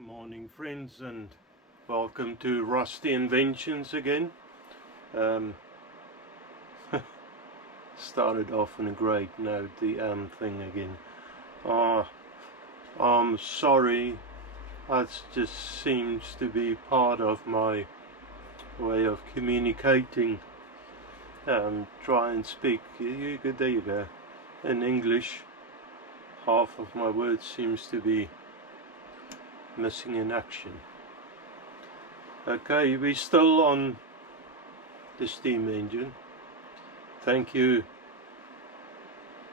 Morning friends, and welcome to Rusty Inventions again. Started off on a great note, the thing again. I'm sorry, that just seems to be part of my way of communicating. Try and speak, there you go, in English. Half of my words seems to be missing in action. Okay, we're still on the steam engine. Thank you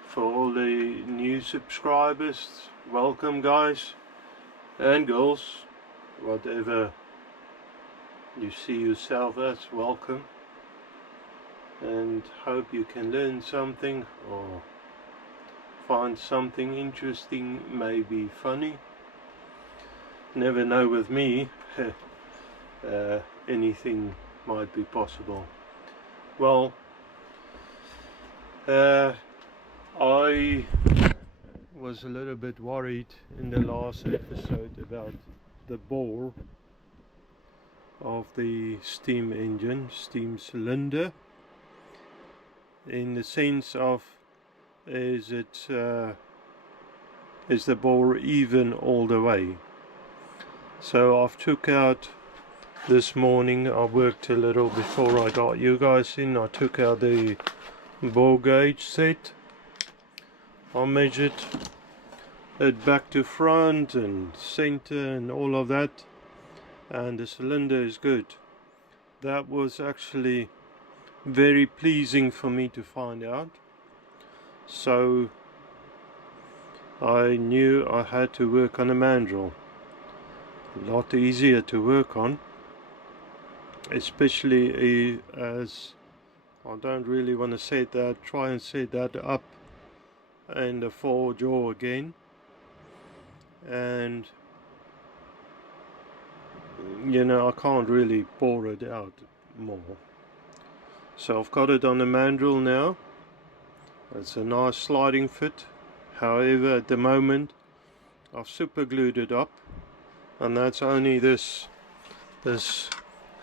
for all the new subscribers. Welcome guys and girls, whatever you see yourself as, welcome, and hope you can learn something or find something interesting, maybe funny. Never know with me. Anything might be possible. Well, I was a little bit worried in the last episode about the bore of the steam engine, steam cylinder, in the sense of is the bore even all the way. So I've took out this morning, I worked a little before I got you guys in. I took out the bore gauge set. I measured it back to front and center and all of that, and the cylinder is good. That was actually very pleasing for me to find out. So I knew I had to work on a mandrel. A lot easier to work on, especially as I don't really want to set that, try and set that up and the forge jaw again, and you know, I can't really bore it out more. So I've got it on the mandrel now. It's a nice sliding fit. However, at the moment I've super glued it up, and that's only this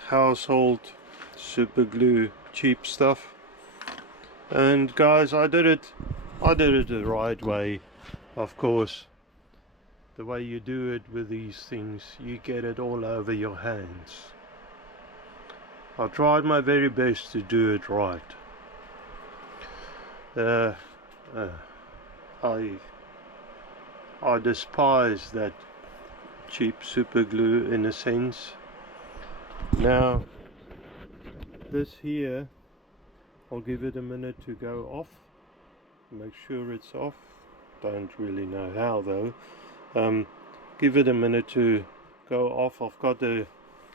household super glue, cheap stuff. And guys, I did it the right way. Of course, the way you do it with these things, you get it all over your hands. I tried my very best to do it right. I despise that cheap super glue in a sense. Now this here, I'll give it a minute to go off, make sure it's off. Don't really know how though. Give it a minute to go off. I've got the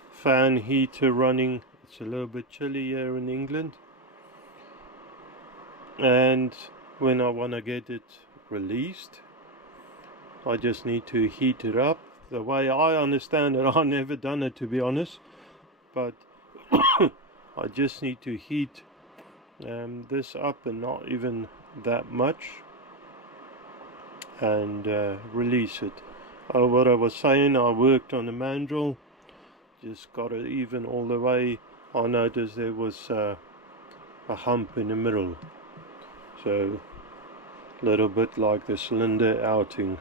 fan heater running. It's a little bit chilly here in England, and when I want to get it released, I just need to heat it up. The way I understand it, I've never done it to be honest, but I just need to heat this up, and not even that much, and release it. What I was saying, I worked on the mandrel, just got it even all the way. I noticed there was a hump in the middle, so a little bit like the cylinder outing.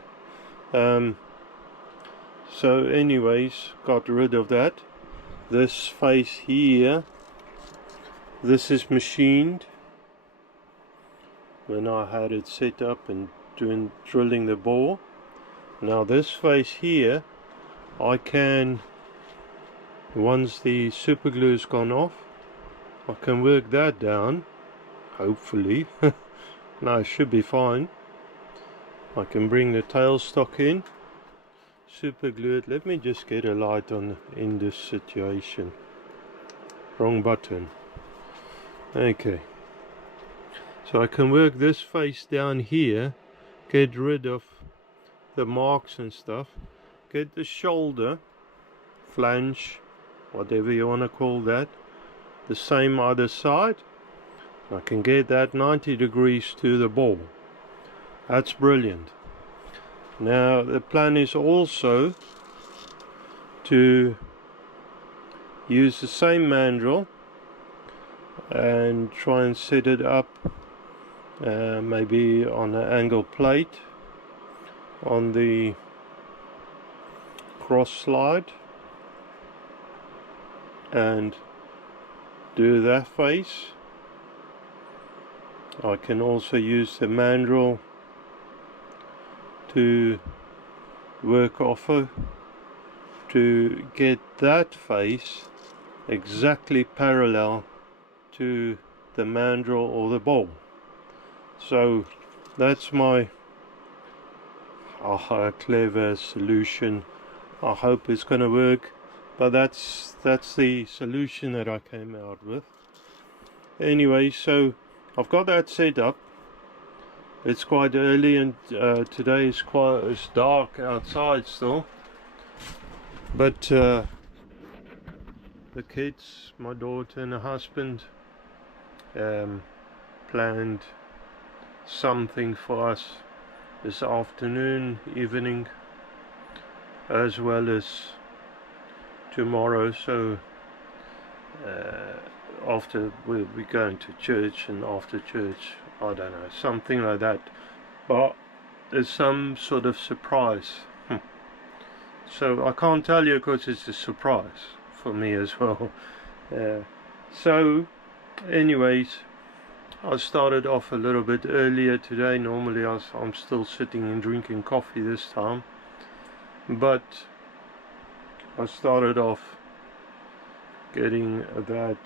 So anyways, got rid of that. This face here, this is machined when I had it set up and drilling the bore. Now this face here, I can, once the super glue's gone off, I can work that down, hopefully. No, it should be fine. I can bring the tailstock in, super glue it. Let me just get a light on in this situation. Wrong button. Okay, so I can work this face down here, get rid of the marks and stuff, get the shoulder, flange, whatever you want to call that, the same other side. I can get that 90 degrees to the bore. That's brilliant. Now the plan is also to use the same mandrel and try and set it up maybe on an angle plate on the cross slide and do that face. I can also use the mandrel to work off of to get that face exactly parallel to the mandrel or the ball. So that's my clever solution. I hope it's going to work, but that's the solution that I came out with. Anyway, so I've got that set up. It's quite early, and today it's dark outside still. But the kids, my daughter and her husband, planned something for us this afternoon, evening, as well as tomorrow. So after we're going to church, and after church, I don't know, something like that, but there's some sort of surprise. So I can't tell you because it's a surprise for me as well. So anyways, I started off a little bit earlier today. Normally I'm still sitting and drinking coffee this time, but I started off getting that,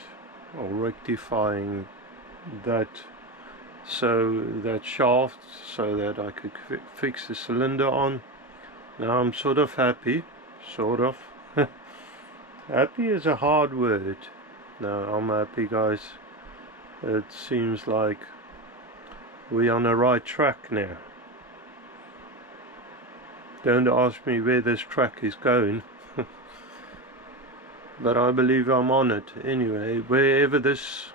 or rectifying that, so that shaft, so that I could fix the cylinder on. Now I'm sort of happy, sort of. Happy is a hard word. No, I'm happy, guys. It seems like we're on the right track now. Don't ask me where this track is going, but I believe I'm on it. Anyway, wherever this,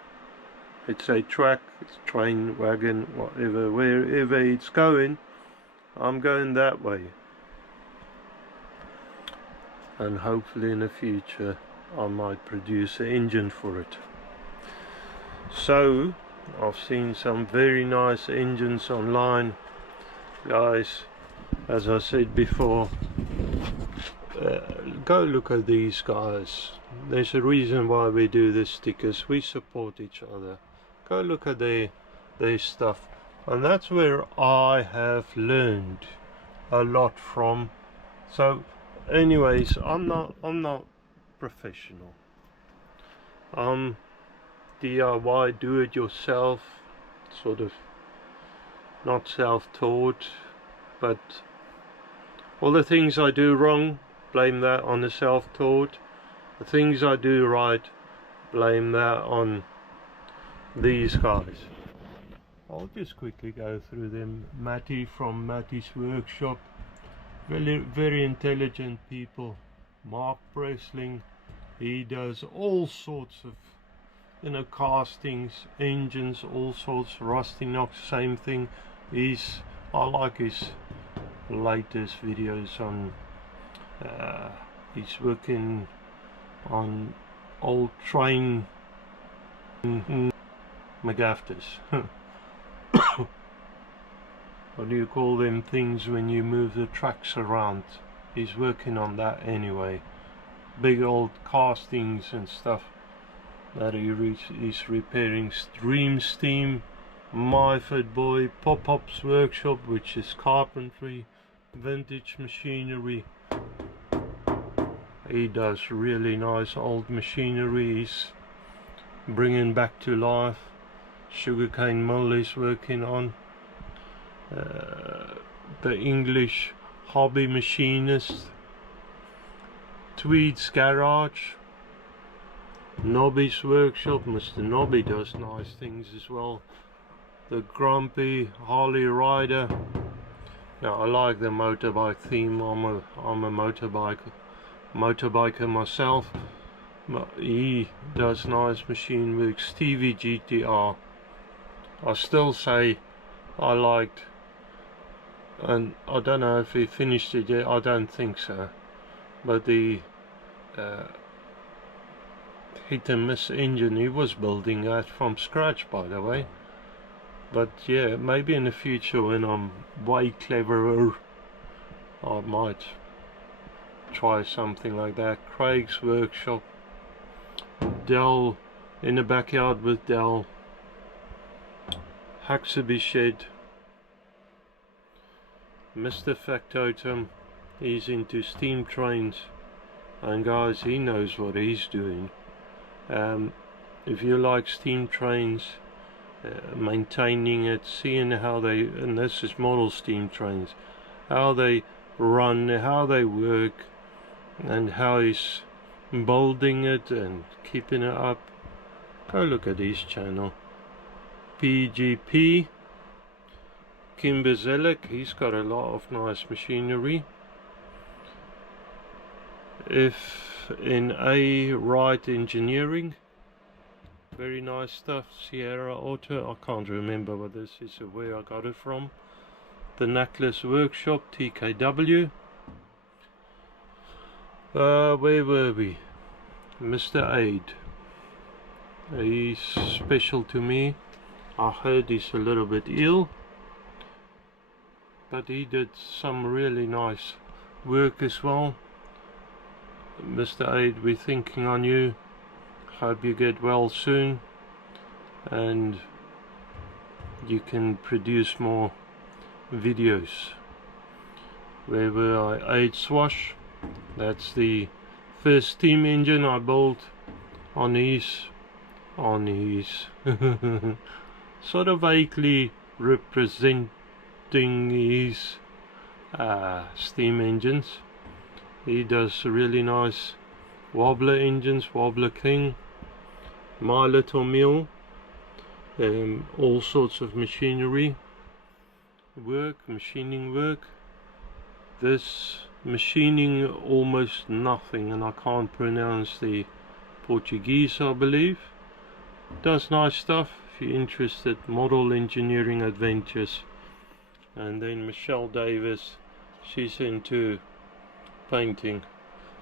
it's a track, it's train, wagon, whatever, wherever it's going, I'm going that way. And hopefully in the future I might produce an engine for it. So I've seen some very nice engines online, guys. As I said before, go look at these guys. There's a reason why we do this stickers. We support each other. Go look at their stuff, and that's where I have learned a lot from. So anyways, I'm not professional. I'm DIY, do it yourself, sort of, not self-taught, but all the things I do wrong, blame that on the self-taught. The things I do right, blame that on these guys. I'll just quickly go through them. Matty from Matty's workshop, very intelligent people. Mark Pressling, he does all sorts of, you know, castings, engines, all sorts. Rusty Knox, same thing. I like his latest videos on, he's working on old train McGafters. What do you call them things when you move the tracks around? He's working on that anyway. Big old castings and stuff that he's repairing. Dream Steam, Myford Boy, Pop-Up's workshop, which is carpentry, vintage machinery. He does really nice old machinery. He's bringing back to life. Sugarcane mill is working on. The English hobby machinist. Tweed's garage. Nobby's workshop. Mr. Nobby does nice things as well. The Grumpy Harley Rider. Now I like the motorbike theme. I'm a motorbiker myself, but he does nice machine work. Stevie GTR, I still say I liked, and I don't know if he finished it yet, I don't think so, but the hit and miss engine. He was building that from scratch, by the way. But yeah, maybe in the future when I'm way cleverer, I might try something like that. Craig's workshop, Dell in the backyard with Dell, Huxaby shed, Mr. Factotum, he's into steam trains, and guys, he knows what he's doing. If you like steam trains, maintaining it, seeing how they, and this is model steam trains, how they run, how they work, and how he's building it and keeping it up, go look at his channel. PGP, Kim Bezelic, he's got a lot of nice machinery. If in A Wright Engineering, very nice stuff. Sierra Auto, I can't remember what this is or where I got it from. The Necklace Workshop, TKW. Where were we? Mr. Aid, he's special to me. I heard he's a little bit ill, but he did some really nice work as well. Mr. Aid, we're thinking on you. Hope you get well soon and you can produce more videos. Where were I? Aid Swash, that's the first steam engine I built on his sort of vaguely representing his steam engines. He does really nice wobbler engines, Wobbler King, My Little Mill, all sorts of machinery work, machining work. This machining almost nothing, and I can't pronounce the Portuguese, I believe. Does nice stuff if you're interested. Model Engineering Adventures. And then Michelle Davis, she's into painting.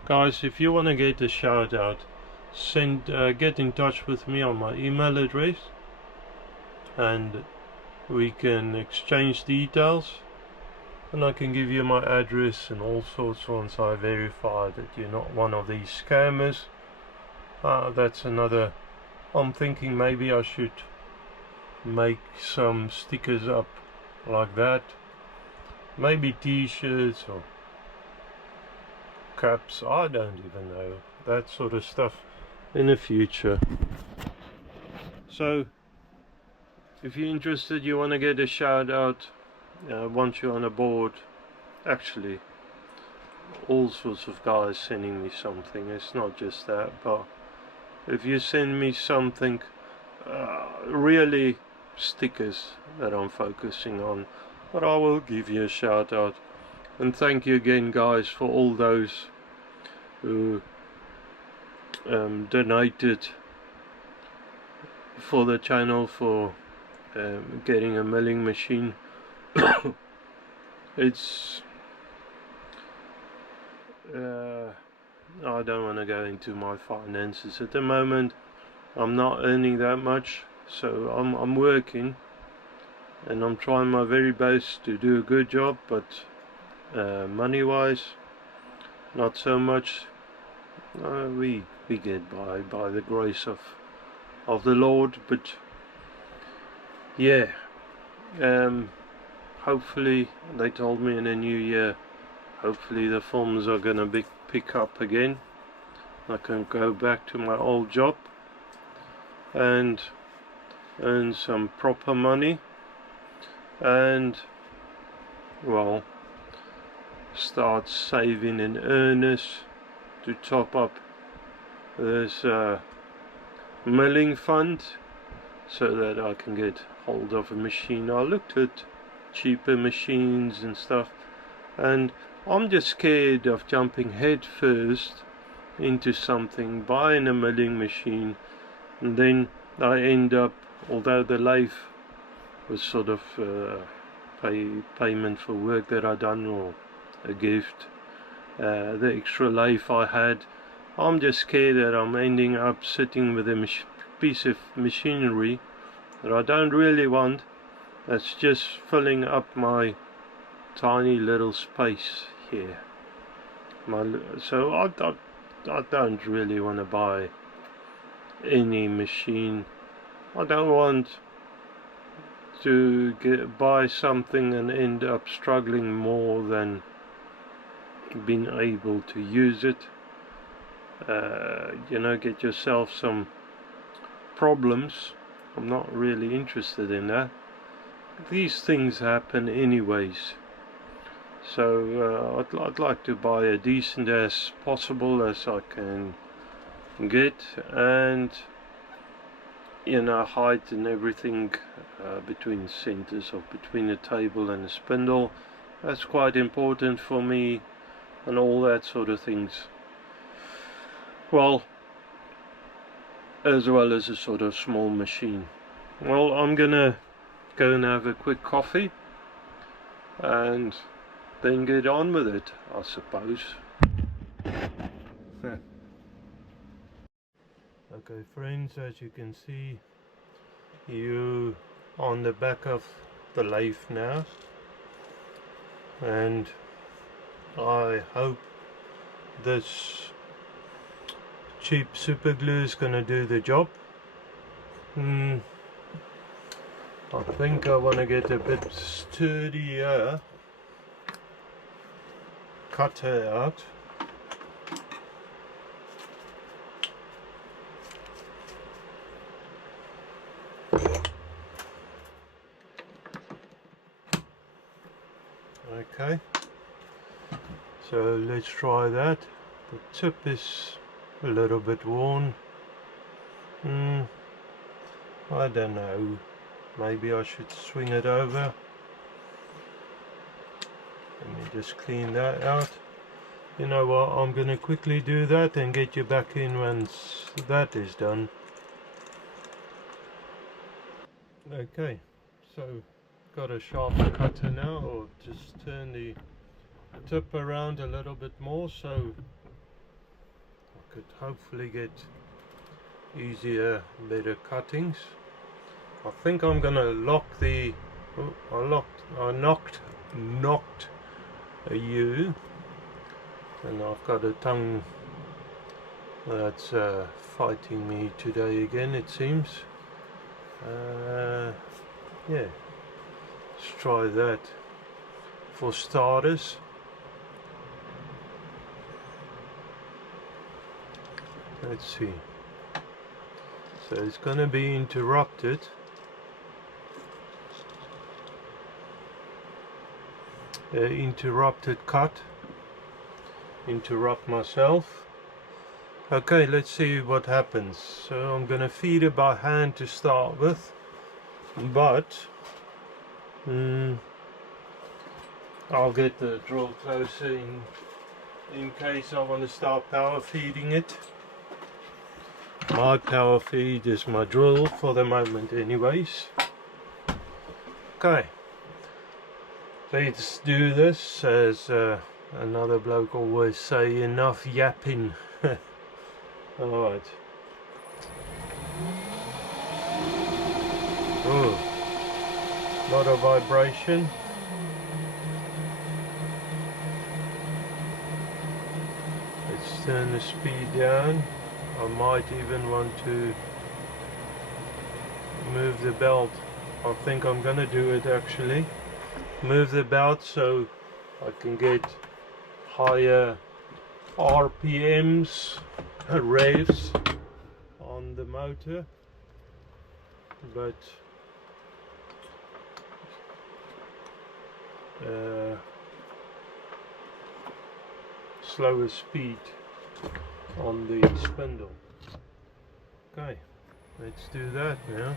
Guys, if you want to get a shout out, get in touch with me on my email address and we can exchange details, and I can give you my address and all sorts once I verify that you're not one of these scammers. That's another, I'm thinking maybe I should make some stickers up like that, maybe t-shirts or caps, I don't even know, that sort of stuff in the future. So if you're interested, you want to get a shout out, once you're on a board, actually all sorts of guys sending me something, it's not just that, but if you send me something, really stickers that I'm focusing on, but I will give you a shout out. And thank you again, guys, for all those who donated for the channel, for getting a milling machine. It's I don't want to go into my finances at the moment. I'm not earning that much, so I'm working and I'm trying my very best to do a good job, but money wise not so much. We get by the grace of the Lord, but yeah, hopefully, they told me in the new year, hopefully the films are gonna pick up again. I can go back to my old job and earn some proper money and, well, start saving in earnest to top up this milling fund so that I can get hold of a machine. I looked at cheaper machines and stuff, and I'm just scared of jumping head first into something, buying a milling machine, and then I end up, although the lathe was sort of payment for work that I done, or a gift, the extra lathe I had, I'm just scared that I'm ending up sitting with a piece of machinery that I don't really want, that's just filling up my tiny little space here. So I don't really want to buy any machine. I don't want to buy something and end up struggling more than being able to use it. You know, get yourself some problems. I'm not really interested in that. These things happen anyways. So I'd like to buy a decent as possible as I can get, and you know, height and everything between centers or between a table and a spindle, that's quite important for me, and all that sort of things. Well, as well as a sort of small machine. Well, I'm gonna go and have a quick coffee and then get on with it, I suppose. Okay friends, as you can see, you on the back of the lathe now, and I hope this cheap super glue is gonna do the job. I think I want to get a bit sturdier cutter out. Okay, so let's try that. The tip is a little bit worn. I don't know, maybe I should swing it over. Let me just clean that out. You know what, I'm gonna quickly do that and get you back in once that is done. Okay, so got a sharper cutter now, or just turn the tip around a little bit more so I could hopefully get easier, better cuttings. I think I'm gonna lock the I knocked a U, and I've got a tongue that's fighting me today again, it seems. Yeah, let's try that for starters. Let's see. So it's going to be interrupted. Interrupted cut. Interrupt myself. Okay, let's see what happens. So I'm going to feed it by hand to start with, but I'll get the drill closer in case I want to start power feeding it. My power feed is my drill for the moment anyways. Okay, let's do this, as another bloke always say, enough yapping. Alright. Oh, lot of vibration. Let's turn the speed down. I might even want to move the belt. I think I'm gonna do it actually. Move the belt so I can get higher RPMs, revs on the motor, but slower speed on the spindle. Okay, let's do that now.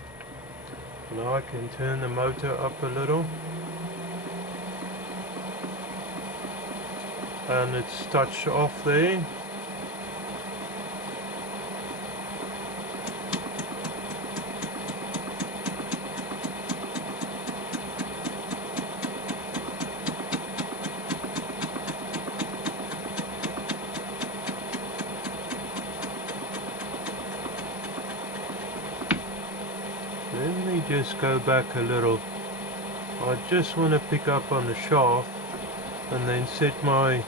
Now I can turn the motor up a little, and it's touched off there. just go back a little. I just want to pick up on the shaft and then set my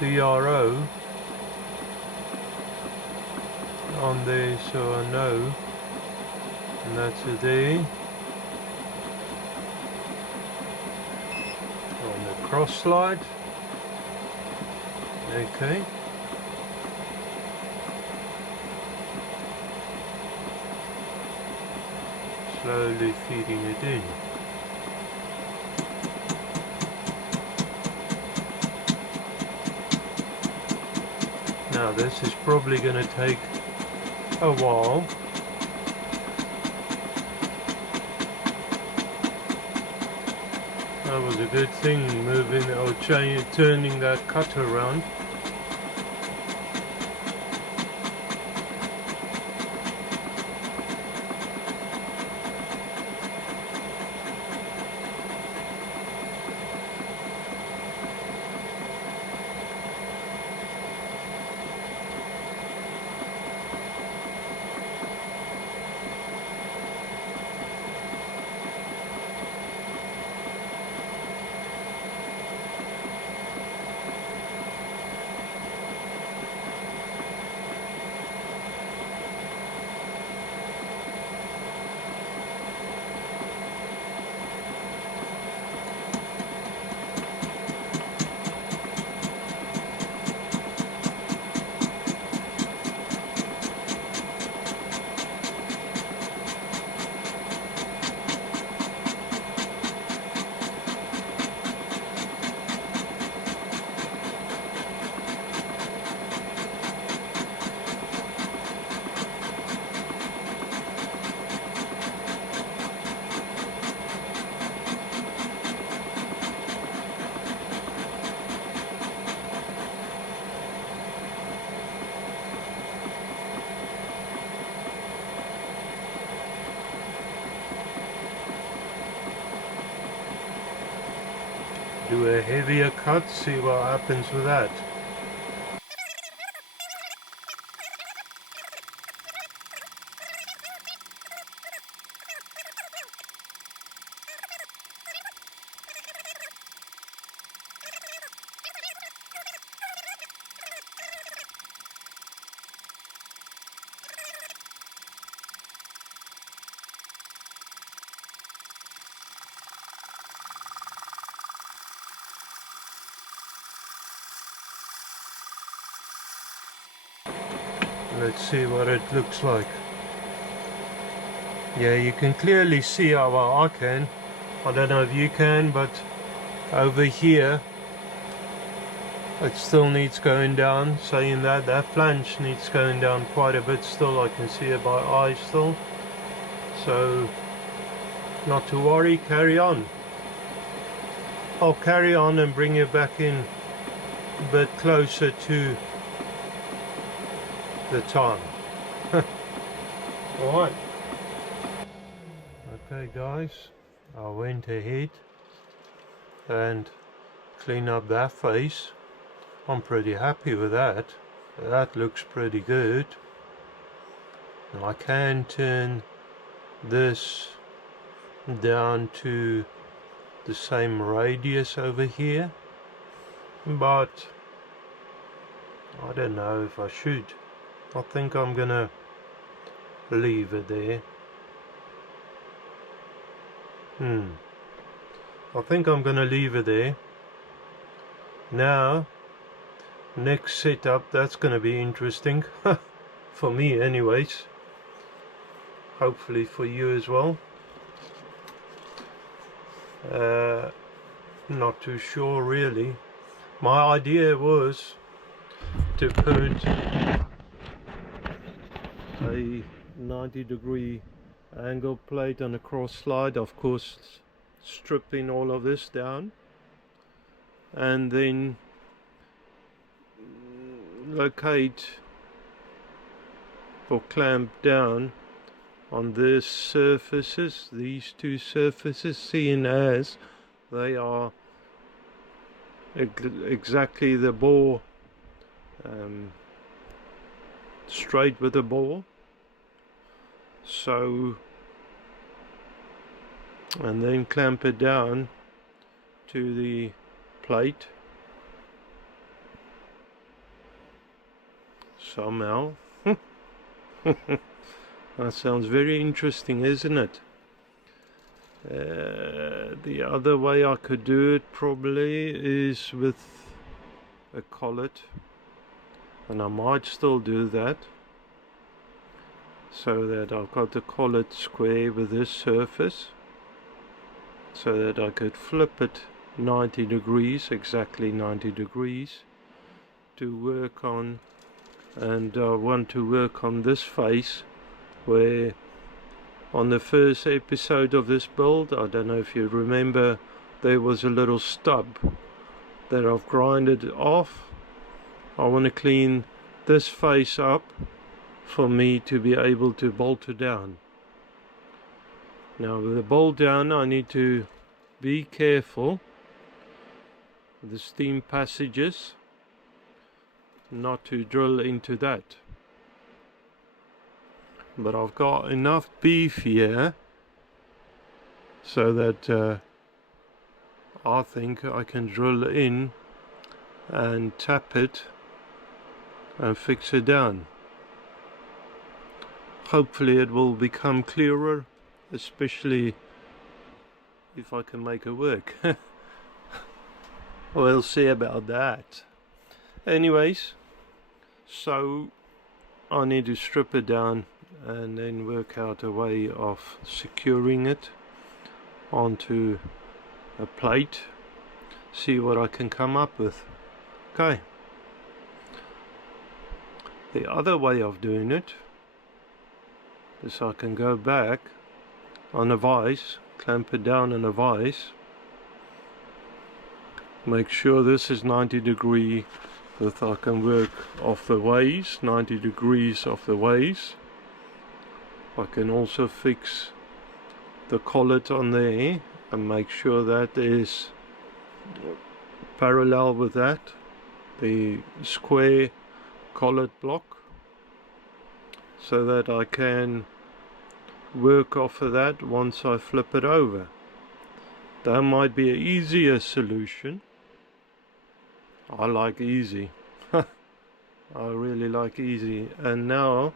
DRO on there so I know, and that's it there. On the cross slide. Okay. Slowly feeding it in. Now this is probably going to take a while. That was a good thing moving or turning that cutter around. Do a heavier cut, see what happens with that. Let's see what it looks like. Yeah, you can clearly see how well I can. I don't know if you can, but over here it still needs going down. Saying that flange needs going down quite a bit still. I can see it by eye still. So not to worry, carry on. I'll carry on and bring it back in a bit closer to the time. Alright. Okay guys, I went ahead and cleaned up that face. I'm pretty happy with that. That looks pretty good. Now I can turn this down to the same radius over here, but I don't know if I should. I think I'm gonna leave it there. I think I'm gonna leave it there. Now, next setup, that's gonna be interesting. For me anyways. Hopefully for you as well. Not too sure really. My idea was to put a 90-degree angle plate on a cross slide, of course stripping all of this down, and then locate or clamp down on these surfaces, these two surfaces, seeing as they are exactly the bore, straight with the bore. So and then clamp it down to the plate somehow. That sounds very interesting, isn't it? The other way I could do it probably is with a collet, and I might still do that, so that I've got the collet square with this surface, so that I could flip it 90 degrees, exactly 90 degrees, to work on. And I want to work on this face, where on the first episode of this build, I don't know if you remember, there was a little stub that I've grinded off. I want to clean this face up for me to be able to bolt it down. Now with the bolt down, I need to be careful with the steam passages, not to drill into that. But I've got enough beef here so that I think I can drill in and tap it and fix it down. Hopefully it will become clearer, especially if I can make it work. We'll see about that. Anyways, so I need to strip it down and then work out a way of securing it onto a plate, see what I can come up with. Okay. The other way of doing it is I can go back on a vise, clamp it down on a vise, make sure this is 90 degree, that I can work off the ways, 90 degrees off the ways. I can also fix the collet on there and make sure that is parallel with that, the square collet block, so that I can work off of that once I flip it over. That might be an easier solution. I like easy. I really like easy. And now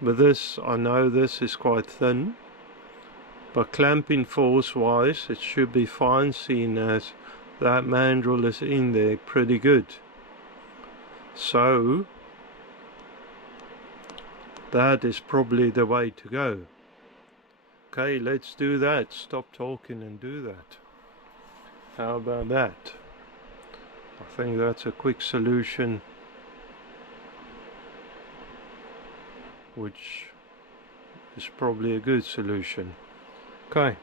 with this, I know this is quite thin, but clamping force wise it should be fine, seeing as that mandrel is in there pretty good. So that is probably the way to go. Okay, let's do that. Stop talking and do that. How about that? I think that's a quick solution, which is probably a good solution. Okay,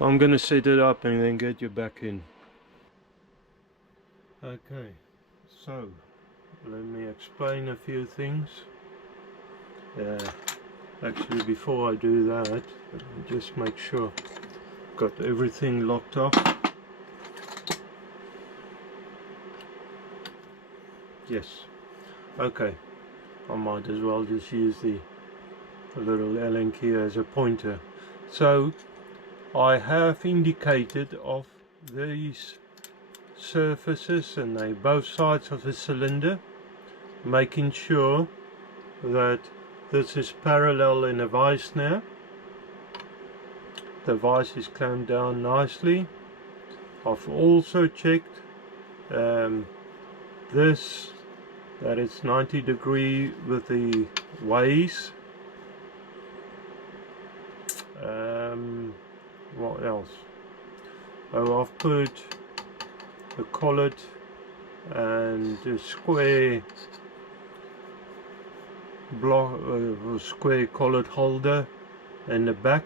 I'm gonna set it up and then get you back in. Okay, so let me explain a few things. Actually, before I do that, just make sure I've got everything locked up. Yes. Okay. I might as well just use the little Allen key as a pointer. So I have indicated of these surfaces, and they both sides of the cylinder, making sure that this is parallel in the vise now. The vise is clamped down nicely. I've also checked this, that it's 90 degree with the ways. What else? Oh, I've put the collet and the square block, square collet holder in the back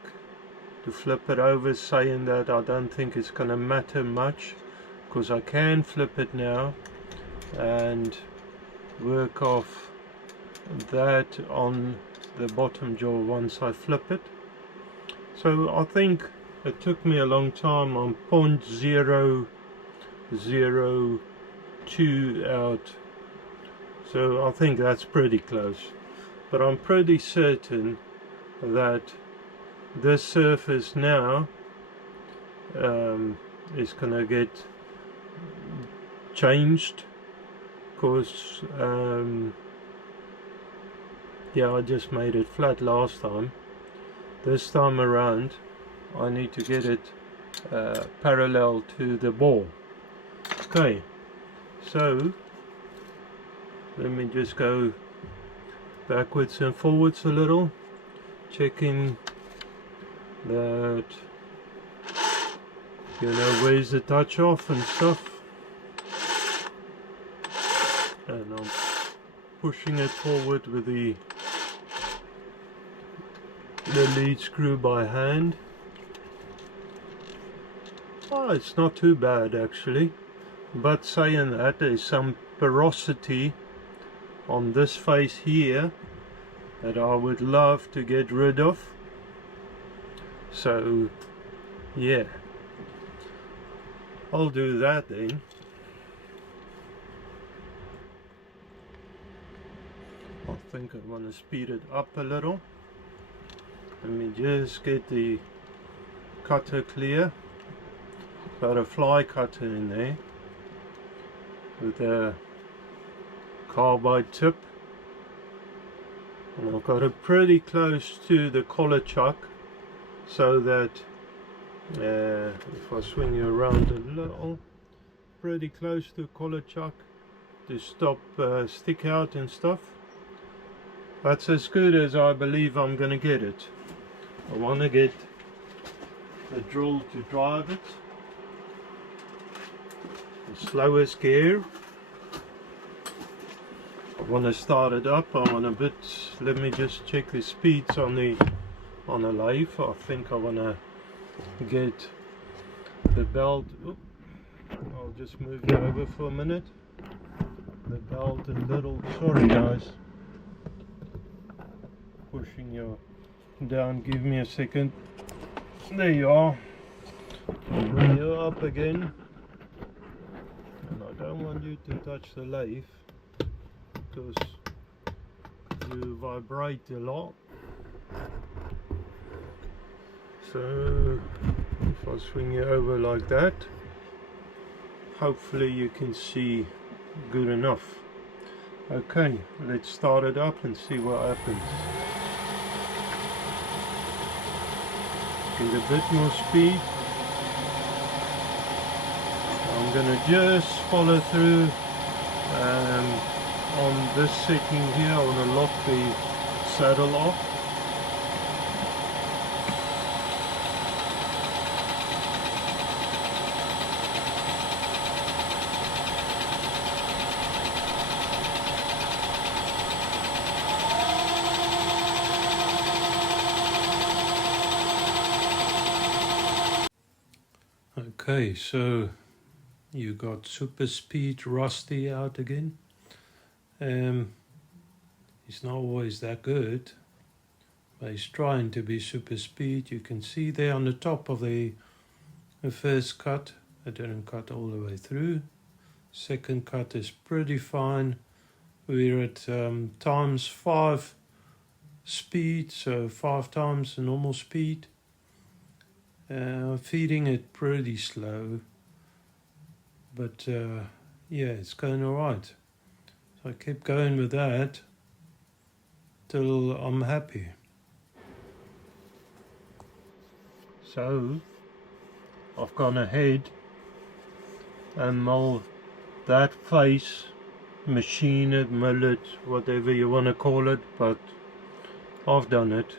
to flip it over, saying that I don't think it's gonna matter much because I can flip it now and work off that on the bottom jaw once I flip it. So I think it took me a long time on 0.002 out, so I think that's pretty close, but I'm pretty certain that this surface now is gonna get changed, because yeah, I just made it flat last time. This time around I need to get it parallel to the bore. Okay, so let me just go backwards and forwards a little, checking that, you know, where's the touch off and stuff, and I'm pushing it forward with the lead screw by hand. Oh, it's not too bad actually, but saying that, there's some porosity on this face here that I would love to get rid of. So yeah, I'll do that then. I think I want to speed it up a little. Let me just get the cutter clear. Got a fly cutter in there with a carbide tip, and I've got it pretty close to the collar chuck, so that if I swing you around a little, pretty close to collar chuck to stop stick out and stuff. That's as good as I believe I'm gonna get it. I want to get the drill to drive it, the slowest gear. I want to start it up. I want a bit, let me just check the speeds on the lathe. I think I want to get the belt, I'll just move you over for a minute, the belt a little, sorry guys, pushing you down, give me a second, there you are, I'll bring you up again, and I don't want you to touch the lathe because you vibrate a lot. So if I swing you over like that, hopefully you can see good enough. Okay, let's start it up and see what happens. Get a bit more speed. I'm gonna just follow through on this setting here. I want to lock the saddle off. Okay, so you got Super Speed Rusty out again. He's not always that good, but he's trying to be Super Speed. You can see there on the top of the first cut, I didn't cut all the way through. Second cut is pretty fine. We're at ×5 speed, so 5 times the normal speed. Feeding it pretty slow, but yeah, it's going alright. So I keep going with that till I'm happy. So I've gone ahead and mold that face, machine it, mill it, whatever you want to call it, but I've done it.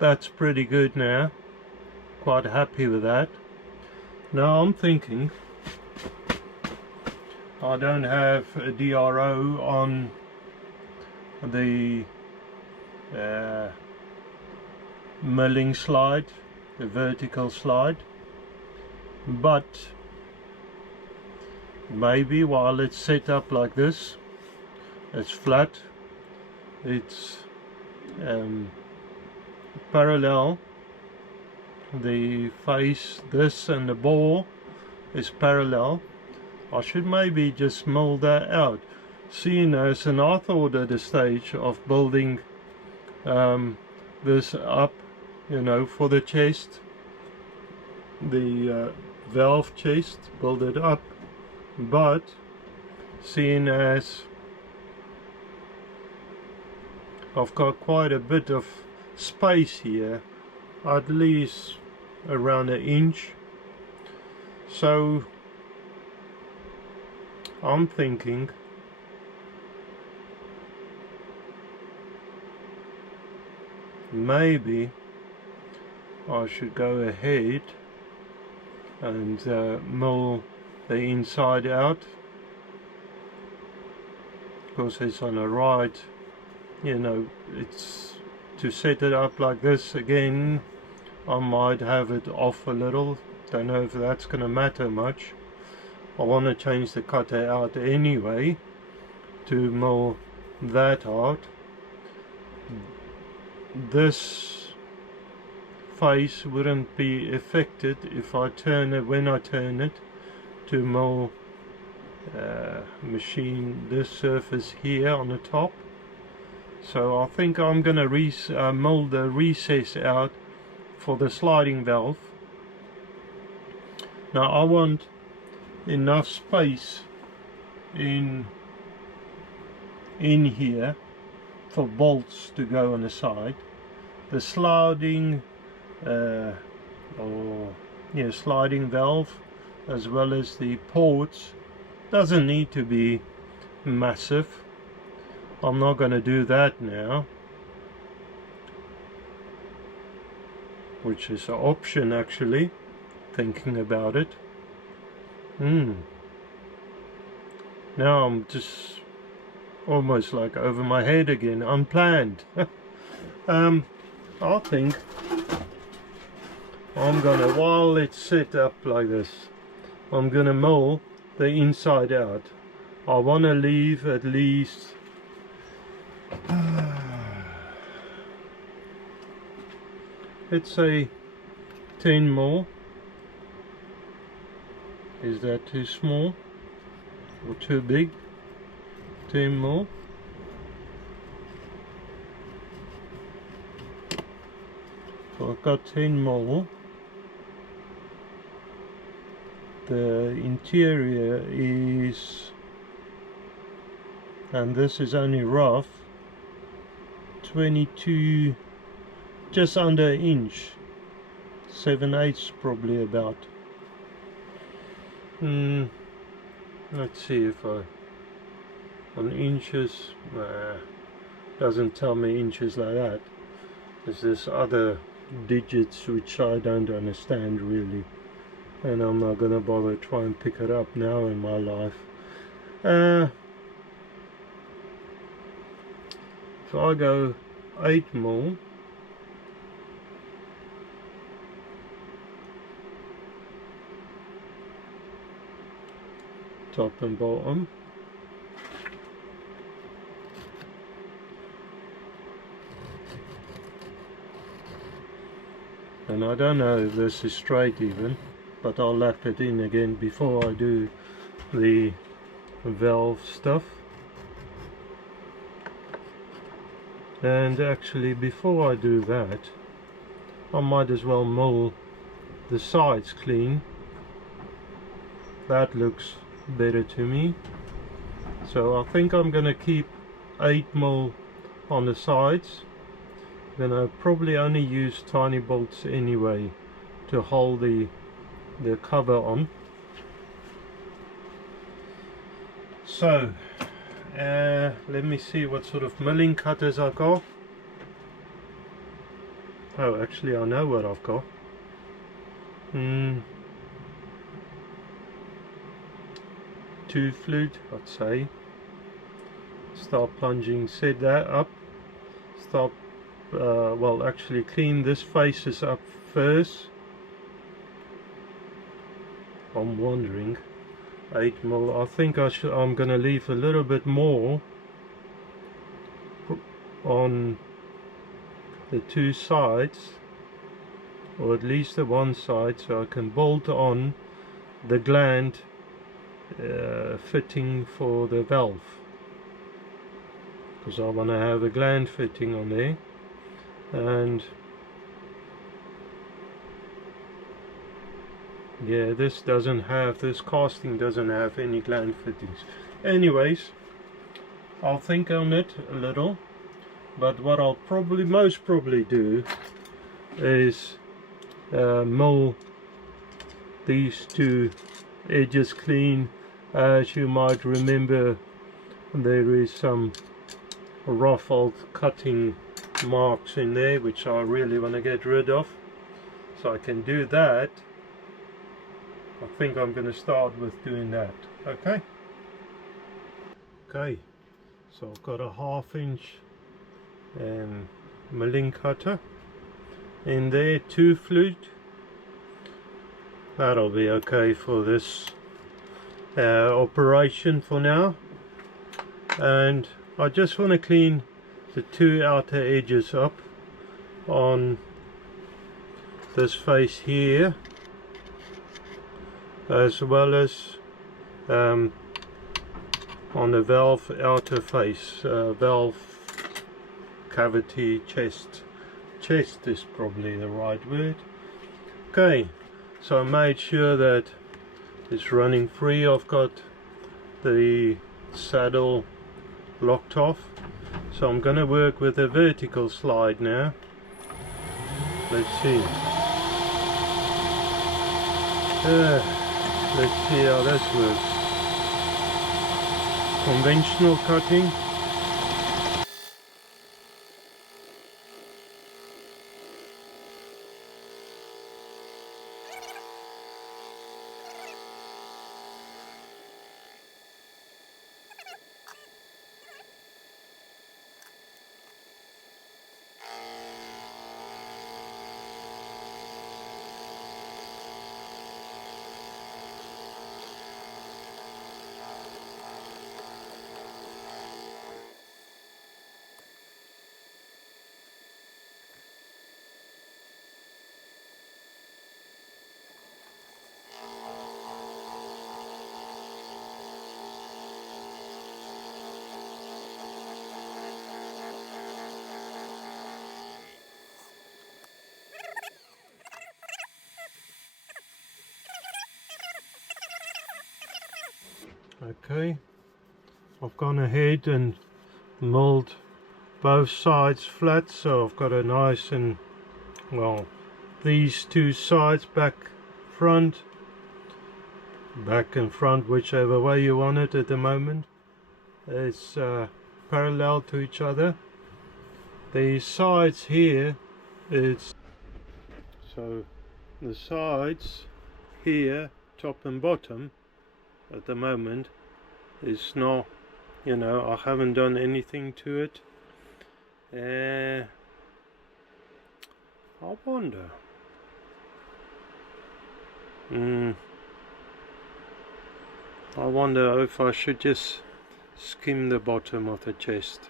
That's pretty good now, quite happy with that. Now I'm thinking, I don't have a DRO on the milling slide, the vertical slide, but maybe while it's set up like this, it's flat, it's parallel, the face, this and the bore is parallel. I should maybe just mold that out, seeing as, and I thought at the stage of building this up, you know, for the chest, the valve chest, build it up, but seeing as I've got quite a bit of space here, at least around 1 inch, so I'm thinking maybe I should go ahead and mill the inside out, because it's on the right, you know, it's to set it up like this again. I might have it off a little, don't know if that's gonna matter much. I want to change the cutter out anyway to mill that out. This face wouldn't be affected if I turn it, when I turn it, to mill machine this surface here on the top. So I think I'm going to mill the recess out for the sliding valve. Now I want enough space in here for bolts to go on the side. The sliding sliding valve, as well as the ports, doesn't need to be massive. I'm not going to do that now, which is an option actually, thinking about it. Now I'm just almost like over my head again, unplanned. I think I'm gonna, while it's set up like this, I'm gonna mill the inside out. I want to leave at least let's say 10 more. Is that too small or too big? 10 more. So I've got 10 more. The interior is, and this is only rough, 22, just under 1 inch, 7/8 probably about. Let's see if I, on inches, doesn't tell me inches like that. There's this other digits which I don't understand really, and I'm not gonna bother trying to pick it up now in my life. So I go 8 more. Top and bottom. And I don't know if this is straight even, but I'll lap it in again before I do the valve stuff. And actually before I do that, I might as well mill the sides clean. That looks better to me. So I think I'm gonna keep 8 mil on the sides. I'm gonna probably only use tiny bolts anyway to hold the cover on. So let me see what sort of milling cutters I've got. Oh, actually I know what I've got. 2 flute, I'd say. Start plunging, set that up, start well, actually clean this faces up first. I'm wondering, 8 mil, I think I'm gonna leave a little bit more on the 2 sides, or at least the one side, so I can bolt on the gland fitting for the valve, because I want to have a gland fitting on there. and yeah, this casting doesn't have any gland fittings. Anyways, I'll think on it a little, but what I'll most probably do is mill these two edges clean. As you might remember, there is some ruffled cutting marks in there which I really want to get rid of, so I can do that. I think I'm going to start with doing that. Okay, so I've got a 1/2 inch milling cutter in there, 2 flute. That'll be okay for this operation for now. And I just want to clean the 2 outer edges up on this face here, as well as on the valve outer face, valve cavity, chest is probably the right word. Okay, so I made sure that it's running free. I've got the saddle locked off, so I'm going to work with a vertical slide now. Let's see. Let's see how this works. Conventional cutting. Okay, I've gone ahead and milled both sides flat, so I've got a nice and, well, these 2 sides back and front, whichever way you want it at the moment, is parallel to each other. The sides here, so the sides here, top and bottom, at the moment is not, you know, I haven't done anything to it. I wonder, I wonder if I should just skim the bottom of the chest.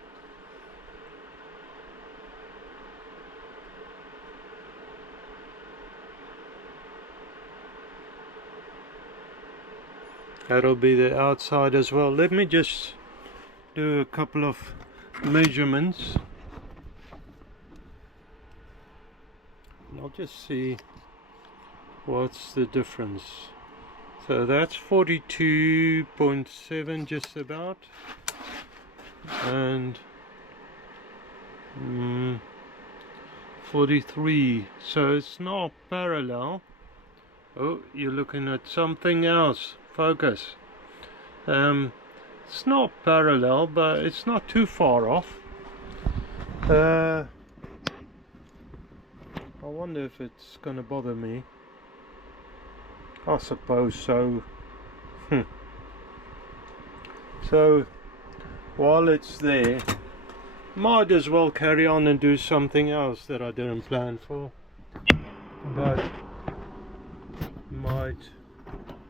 That'll be the outside as well. Let me just do a couple of measurements. And I'll just see what's the difference. So that's 42.7 just about. And 43. So it's not parallel. Oh, you're looking at something else. Focus. It's not parallel, but it's not too far off. I wonder if it's gonna bother me. I suppose so. So while it's there, might as well carry on and do something else that I didn't plan for, but might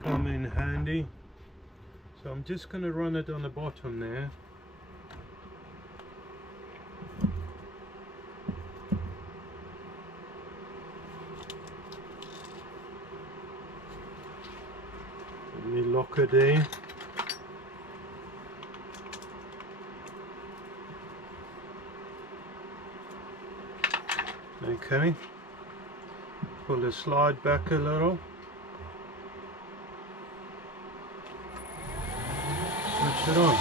come in handy. So I'm just going to run it on the bottom there. Let me lock it in. Okay, pull the slide back a little, switch it on.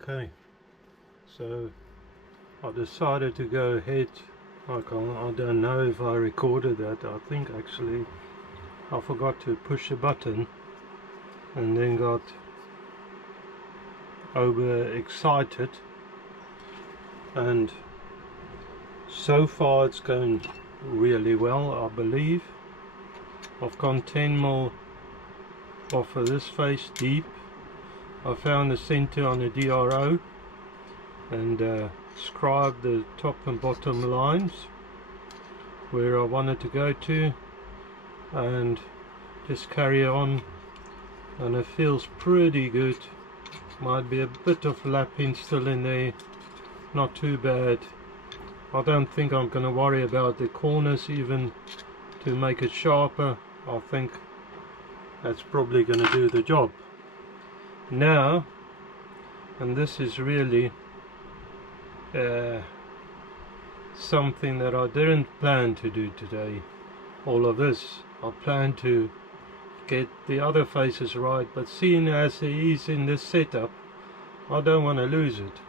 Okay, so I decided to go ahead. I don't know if I recorded that. I think actually I forgot to push a button and then got overexcited, and so far it's going really well. I believe I've gone 10mm off of this face deep. I found the center on the DRO and scribed the top and bottom lines where I wanted to go to, and just carry on, and it feels pretty good. Might be a bit of lapping still in there, not too bad. I don't think I'm going to worry about the corners even to make it sharper. I think that's probably going to do the job. Now, and this is really something that I didn't plan to do today. All of this, I planned to get the other faces right, but seeing as it is in this setup, I don't want to lose it.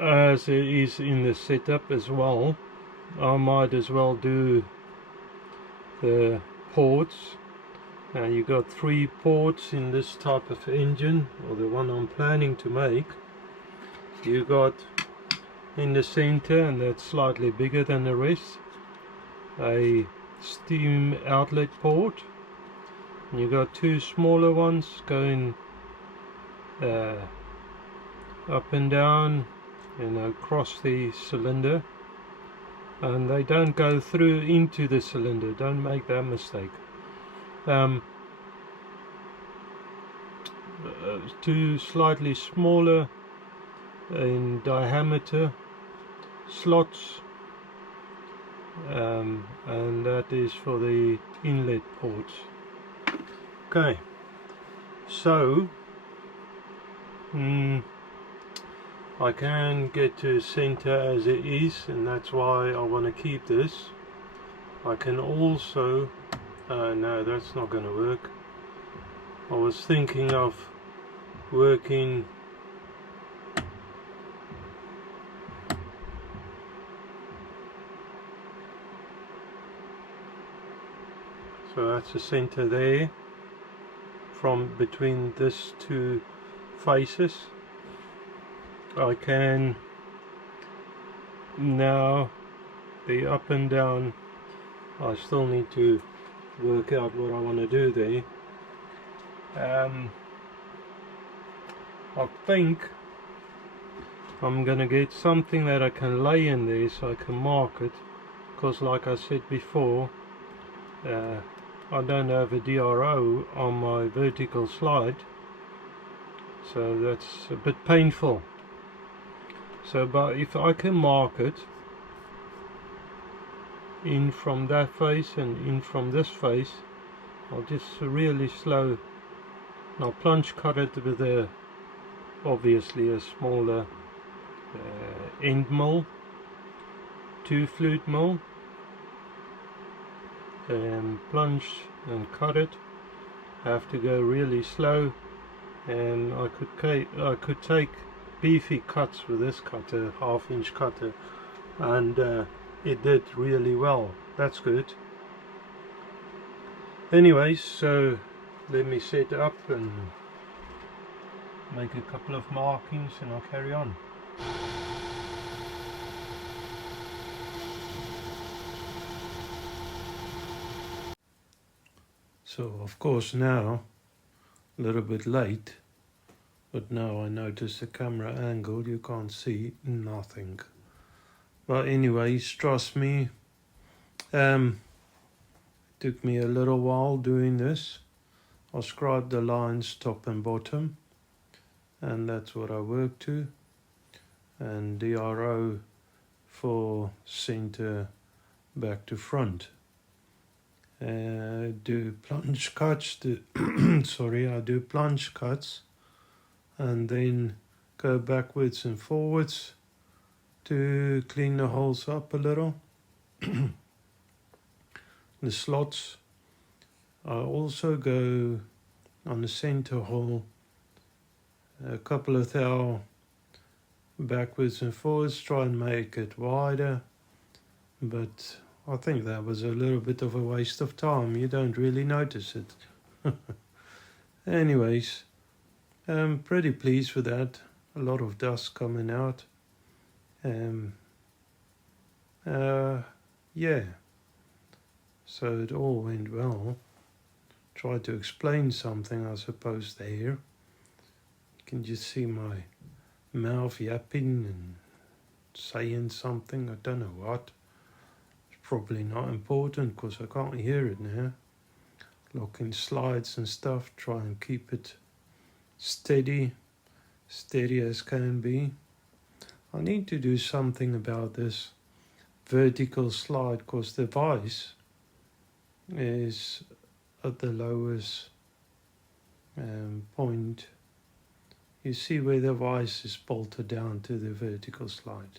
As it is in the setup as well, I might as well do the ports. Now you got 3 ports in this type of engine, or the one I'm planning to make. You got in the center, and that's slightly bigger than the rest, a steam outlet port, and you got 2 smaller ones going up and down, across the cylinder, and they don't go through into the cylinder. Don't make that mistake. 2 slightly smaller in diameter slots, and that is for the inlet ports. Okay, so I can get to center as it is, and that's why I want to keep this. I can also no, that's not going to work. I was thinking of working so that's the center there, from between these 2 faces. I can now, the up and down, I still need to work out what I want to do there. I think I'm gonna get something that I can lay in there so I can mark it, because like I said before, I don't have a DRO on my vertical slide, so that's a bit painful. So, but if I can mark it in from that face and in from this face, I'll just really slow. I'll plunge cut it with a, obviously a smaller end mill, 2 flute mill, and plunge and cut it. Have to go really slow, and I could take beefy cuts with this cutter, 1/2 inch cutter, and it did really well. That's good. Anyways, so let me set up and make a couple of markings, and I'll carry on. So of course now, a little bit late, but now I notice the camera angle, you can't see nothing. But anyways, trust me, took me a little while doing this. I scribed the lines top and bottom, and that's what I work to. And DRO for center back to front. Do plunge cuts, I do plunge cuts, and then go backwards and forwards to clean the holes up a little. The slots, I also go on the center hole a couple of thou backwards and forwards, try and make it wider, but I think that was a little bit of a waste of time. You don't really notice it. Anyways, I'm pretty pleased with that. A lot of dust coming out. Yeah, so it all went well. Tried to explain something, I suppose, there. You can just see my mouth yapping and saying something, I don't know what. It's probably not important because I can't hear it now. Locking slides and stuff, try and keep it steady as can be. I need to do something about this vertical slide because the vise is at the lowest point. You see where the vise is bolted down to the vertical slide.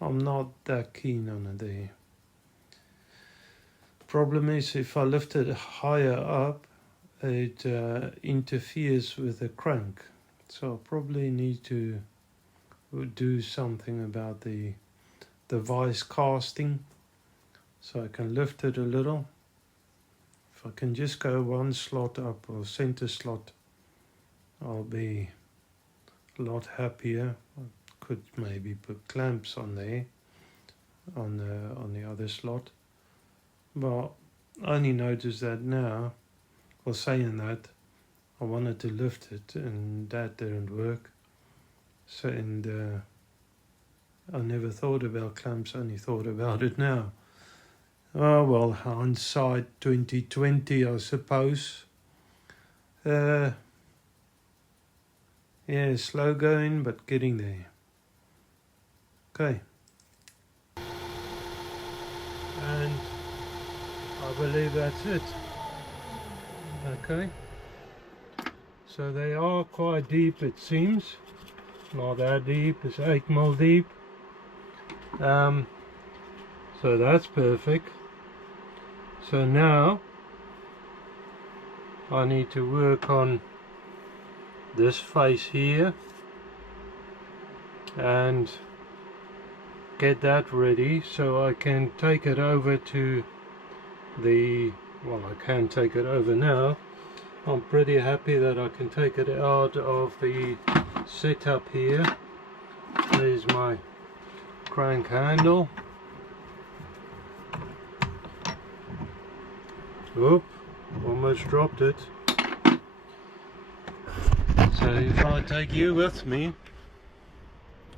I'm not that keen on it there. Problem is, if I lift it higher up, it interferes with the crank. So I probably need to do something about the vise casting, so I can lift it a little. If I can just go one slot up, or center slot, I'll be a lot happier. I could maybe put clamps on there, on the other slot, but I only noticed that now. Well, saying that, I wanted to lift it and that didn't work. So, and I never thought about clamps, only thought about it now. Oh well, hindsight 2020, I suppose. Yeah, slow going, but getting there. Okay. And I believe that's it. Okay. So they are quite deep, it seems. Not that deep, it's 8 mil deep. So that's perfect. So now I need to work on this face here and get that ready so I can take it over to the, well, I can take it over now. I'm pretty happy that I can take it out of the setup here. There's my crank handle. Oop, almost dropped it. So if I take you with me,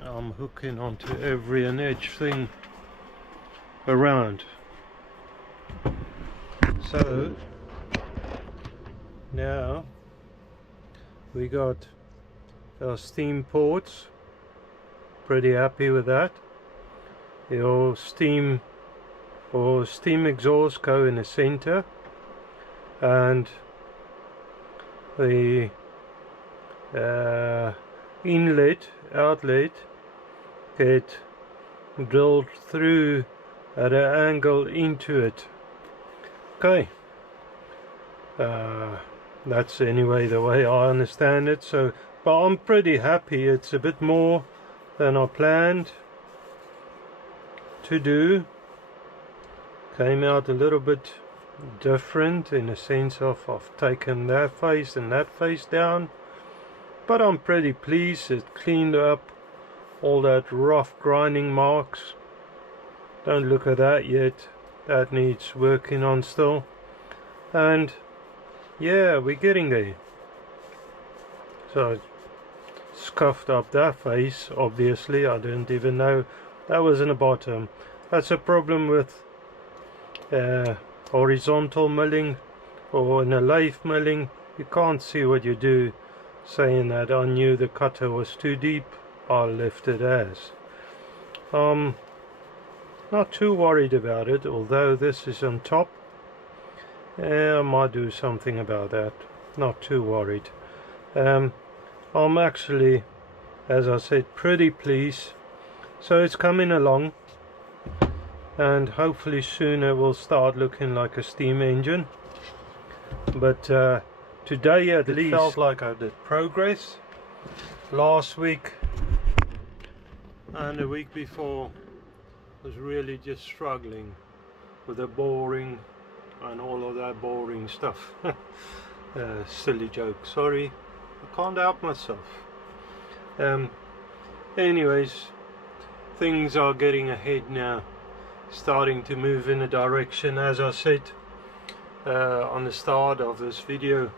I'm hooking onto every and edge thing around. So now we got our steam ports. Pretty happy with that. Your steam or steam exhaust go in the center, and the inlet, outlet get drilled through at an angle into it. Okay, that's anyway the way I understand it. So, but I'm pretty happy. It's a bit more than I planned to do. Came out a little bit different in the sense of I've taken that face and that face down, but I'm pretty pleased. It cleaned up all that rough grinding marks. Don't look at that yet, that needs working on still. And yeah, we're getting there. So I scuffed up that face, obviously. I didn't even know that was in the bottom. That's a problem with horizontal milling or in a lathe milling. You can't see what you do. Saying that, I knew the cutter was too deep, I left it as. Not too worried about it, although this is on top. I might do something about that. Not too worried. I'm actually, as I said, pretty pleased. So it's coming along, and hopefully soon it will start looking like a steam engine. But today at least it felt like I did progress. Last week and the week before was really just struggling with the boring and all of that boring stuff. Silly joke, sorry, I can't help myself. Anyways, things are getting ahead now, starting to move in a direction. As I said on the start of this video,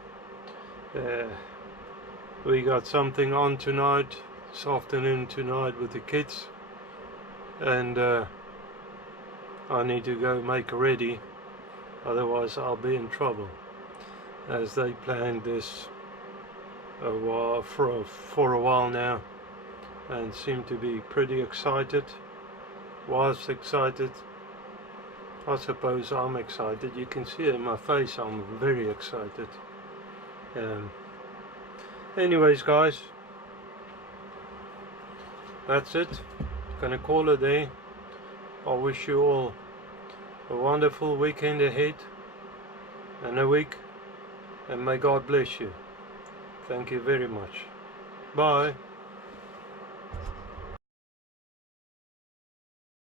we got something on tonight, this afternoon tonight with the kids, and I need to go make ready, otherwise I'll be in trouble, as they planned this for a while now and seem to be pretty excited. Was excited. I suppose I'm excited. You can see it in my face, I'm very excited. Anyways guys, that's it. Gonna call it there. I wish you all a wonderful weekend ahead and a week, and may God bless you. Thank you very much. Bye.